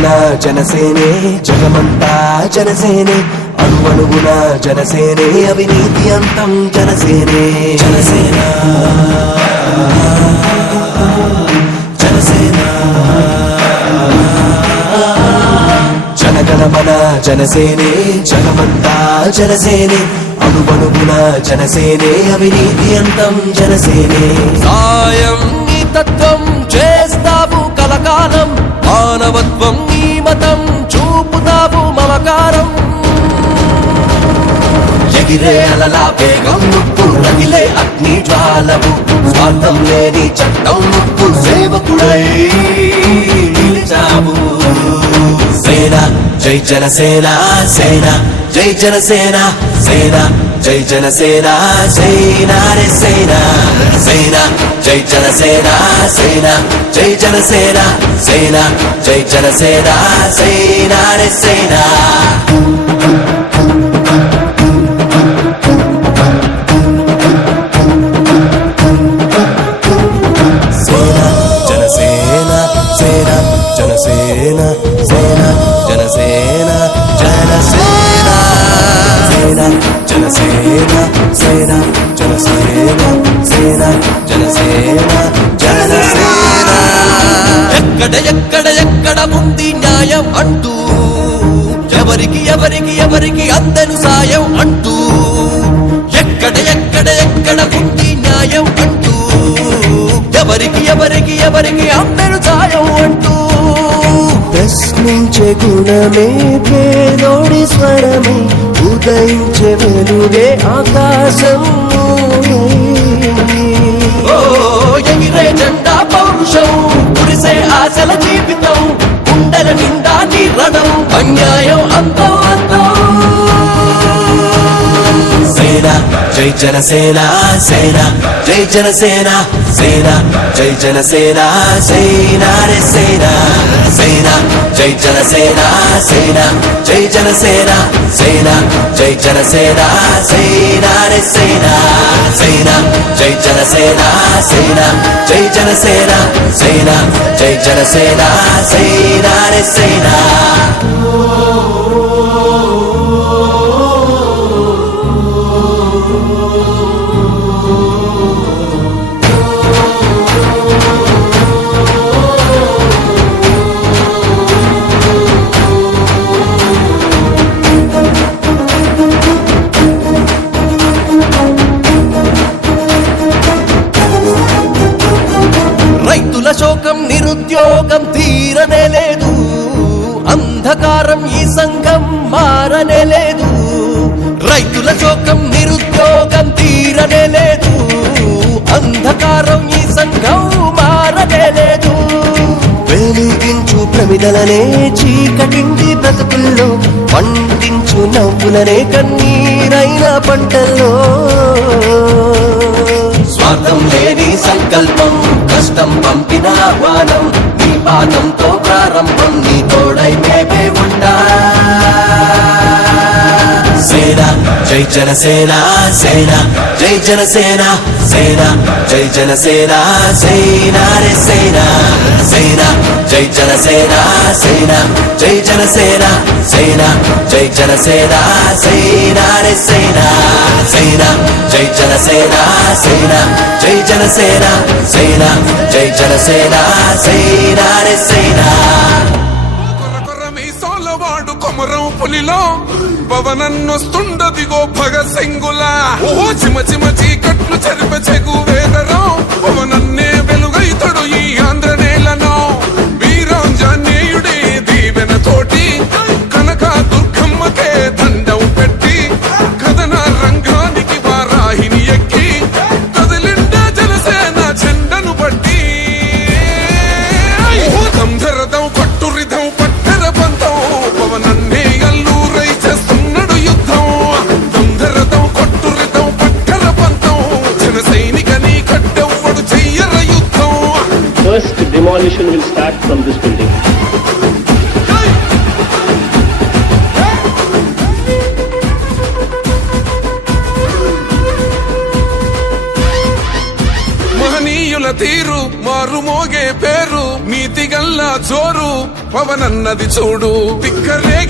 జనగణమన జనసేనే జగమంతా జనసేనే. అణువణువున జనసేనే అవినీతి అంతం జనసేనే. జనసేన. జనసేన. జనగణమన జనసేనే జగమంతా జనసేనే. అణువణువున జనసేనే అవినీతి అంతం జనసేనే. సాయం నీ తత్వం చేస్తావు కలకాలం. మానవత్వం నీ మతం చూపుతావు మమకారం. ఎగిరే అలలా వేగం ముప్పు రగిలే అగ్ని జ్వాలము. స్వార్థం లేని చట్టం ముప్పు సేవకుడై. సేన జై జనసేన సేన జై జనసేన సేన జై జనసేన సేన రే సేన సేన జై జనసేన సేన జై జనసేన సేన జై జనసేన సేన రే సేన జనసేన సేన జనసేన సేన జనసేన జనసేన ఎక్కడ ఎక్కడ ఎక్కడ ఉంది న్యాయం అంటూ? ఎవరికి ఎవరికి ఎవరికి అందను సాయం అంటూ? ఎక్కడ ఎక్కడ ఎక్కడ ఉంది న్యాయం అంటూ? ఎవరికి ఎవరికి ఎవరికి అందను సాయం అంటూ? ప్రశ్నించే గుణమే పేదోడి స్వరమే ఉదయించే వెలుగే ఆకాశం ఎగిరే జెండా పౌరుషం కురిసే ఆశల జీవితం గుండెల నిండా నిరణం అన్యాయం అంతా జై జనసేన సేన. జై జనసేన సేన. జై జనసేన సేన రే సేన. సేన. జై జనసేన సేన. జై జనసేన సేన. జై జనసేన సేన రే సేన. సేన. జై జనసేన సేన. జై జనసేన సేన. జై జనసేన సేన రే సేన. రైతుల శోకం నిరుద్యోగం తీరనే లేదు అంధకారం ఈ సంఘం మారనే లేదు వెలిగించు ప్రమిదలనే చీకటింటి బ్రతుకుల్లో. పండించు నవ్వులనే కన్నీరైన పంటల్లో. స్వార్థం లేని సంకల్పం కష్టం పంపిన ఆహ్వానం. నీ పాదంతో ప్రారంభం నీ తోడై మేమే ఉంటాం జై జనసేన సేన. జై జనసేన సేన. జై జనసేన సేన రే సేన. సేన. జై జనసేన సేన. జై జనసేన సేన. జై జనసేన సేన రే సేన. సేన. జై జనసేన సేన. జై జనసేన సేన. జై జనసేన సేన రే సేన. పులిలో పవనన్నొస్తుండదిగో భగత్ సింగుల. ఓ చిమ చిమ చీకట్లు చెరిప చెగు వేదరం. పవనన్నే వెలుగైతడు ఈ ఆంధ్రనే. కర్రు మోగే పేరు నీతి గల్లా చోరు పవనన్నది చూడు తిక్కరేగిన